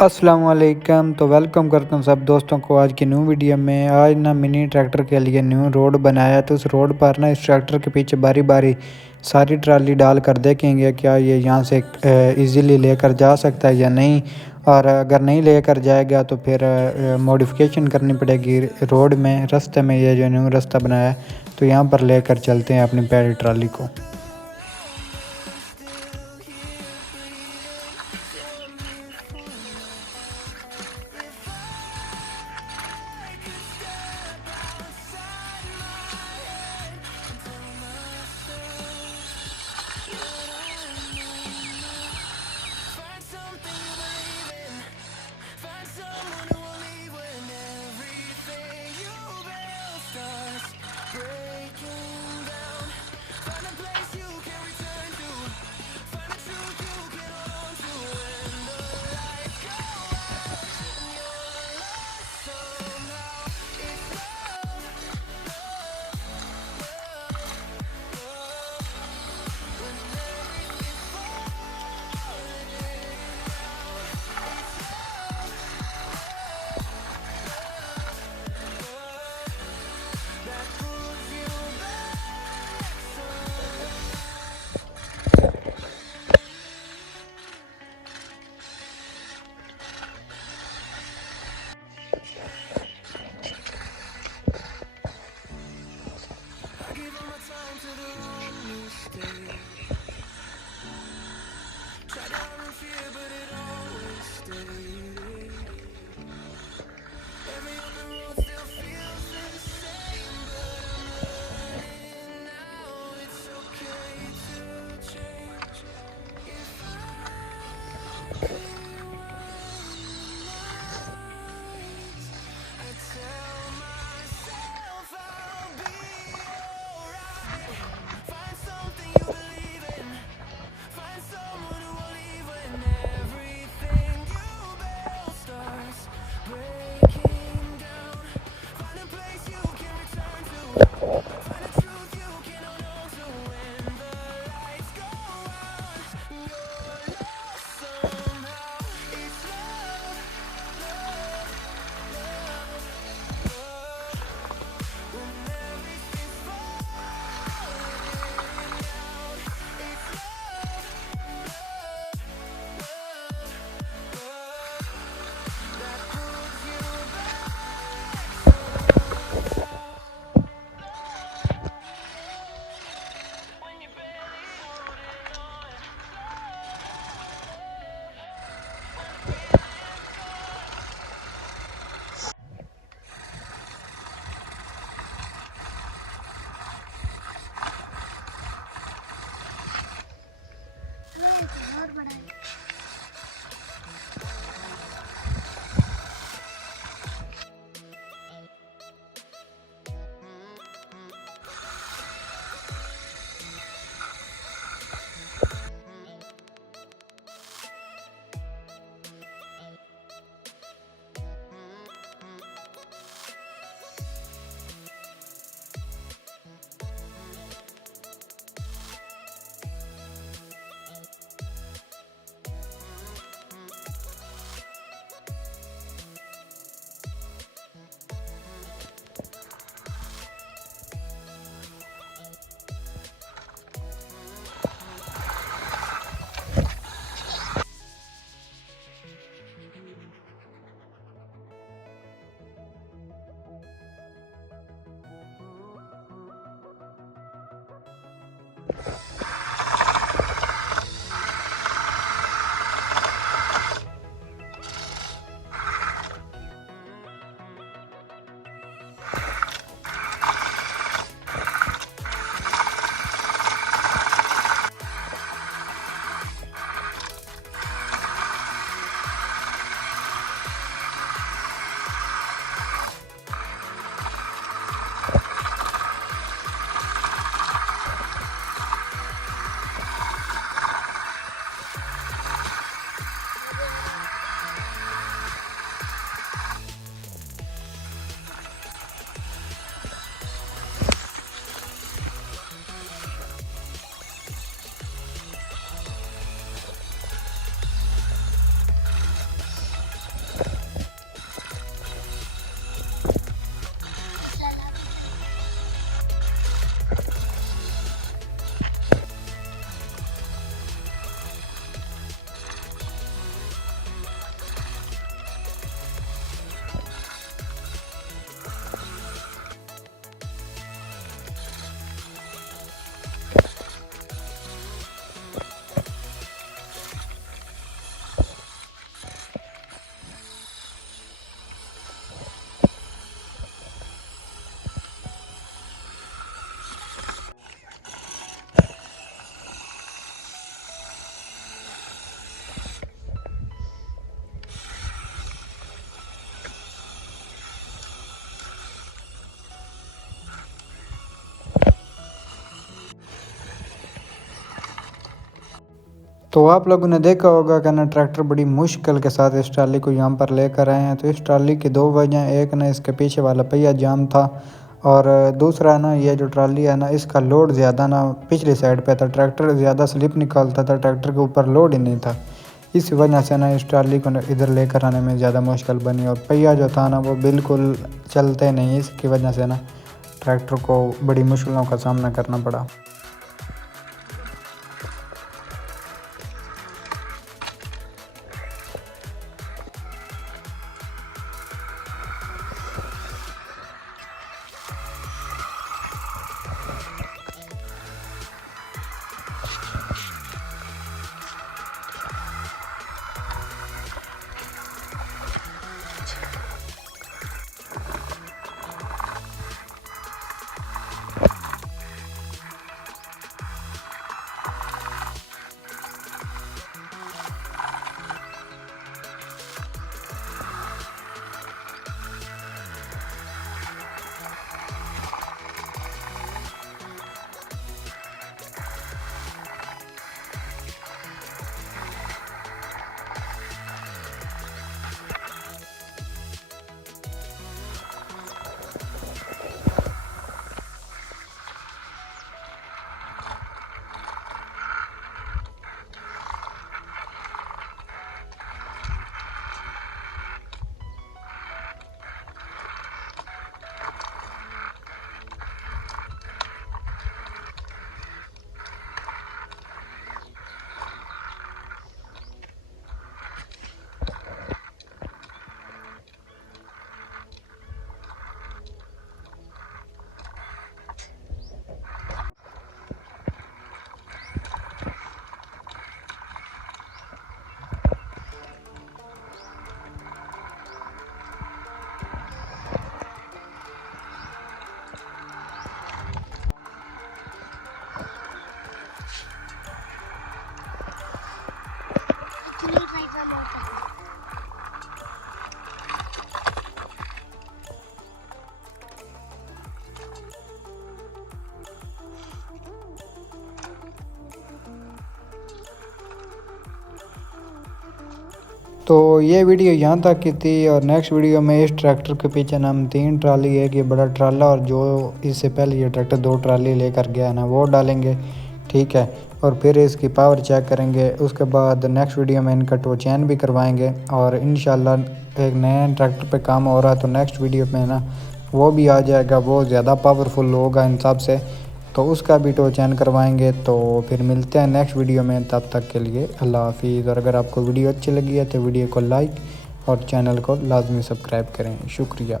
अस्सलाम वालेकुम। तो वेलकम करता हूँ सब दोस्तों को आज की न्यू वीडियो में। आज ना मिनी ट्रैक्टर के लिए न्यू रोड बनाया, तो उस रोड पर ना इस ट्रैक्टर के पीछे बारी बारी सारी ट्राली डाल कर देखेंगे क्या ये यहाँ से इजीली लेकर जा सकता है या नहीं। और अगर नहीं लेकर जाएगा तो फिर मॉडिफिकेशन करनी पड़ेगी रोड में, रास्ते में। ये जो न्यू रास्ता बनाया है तो यहाँ पर लेकर चलते हैं अपनी प्यारी ट्राली को। तो आप लोगों ने देखा होगा कि ना ट्रैक्टर बड़ी मुश्किल के साथ इस ट्राली को यहाँ पर लेकर आए हैं। तो इस ट्राली की दो वजह, एक ना इसके पीछे वाला पहिया जाम था और दूसरा ना ये जो ट्राली है ना इसका लोड ज़्यादा ना पिछली साइड पे था, ट्रैक्टर ज़्यादा स्लिप निकालता था, ट्रैक्टर के ऊपर लोड ही नहीं था। इस वजह से ना इस ट्राली को इधर लेकर आने में ज़्यादा मुश्किल बनी और पहिया जो था ना वो बिल्कुल चलते नहीं, इसकी वजह से ना ट्रैक्टर को बड़ी मुश्किलों का सामना करना पड़ा। तो ये वीडियो यहाँ तक की थी और नेक्स्ट वीडियो में इस ट्रैक्टर के पीछे ना हम 3 ट्राली, एक ये बड़ा ट्राला और जो इससे पहले ये ट्रैक्टर 2 ट्राली लेकर गया है ना वो डालेंगे, ठीक है। और फिर इसकी पावर चेक करेंगे, उसके बाद नेक्स्ट वीडियो में इनका टो चैन भी करवाएंगे और इंशाल्लाह एक नए ट्रैक्टर पे काम हो रहा है तो नेक्स्ट वीडियो में ना वो भी आ जाएगा, वो ज़्यादा पावरफुल होगा इन सब से, तो उसका भी टो चैन करवाएंगे। तो फिर मिलते हैं नेक्स्ट वीडियो में, तब तक के लिए अल्लाह हाफिज़। और अगर आपको वीडियो अच्छी लगी है तो वीडियो को लाइक और चैनल को लाजमी सब्सक्राइब करें। शुक्रिया।